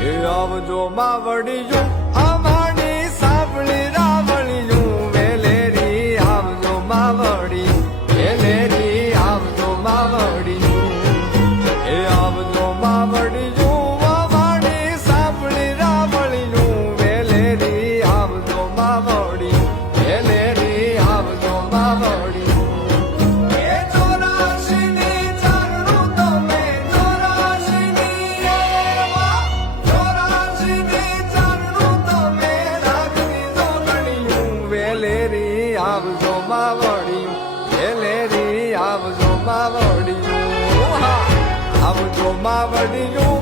એ આવજો માવડિયું અમારી સાંભળી રાવળિયું વેલેરી આવજો માવડી વેલેરી આવજો માવડિયું એ આવજો માવડિયું અમારી સાંભળી રાવળિયું વેલેરી આવજો માવડી વેલેરી આવજો માવડી આવજો માવડિયું વેલેરી આવજો માવડિયું આવજો માવડિયું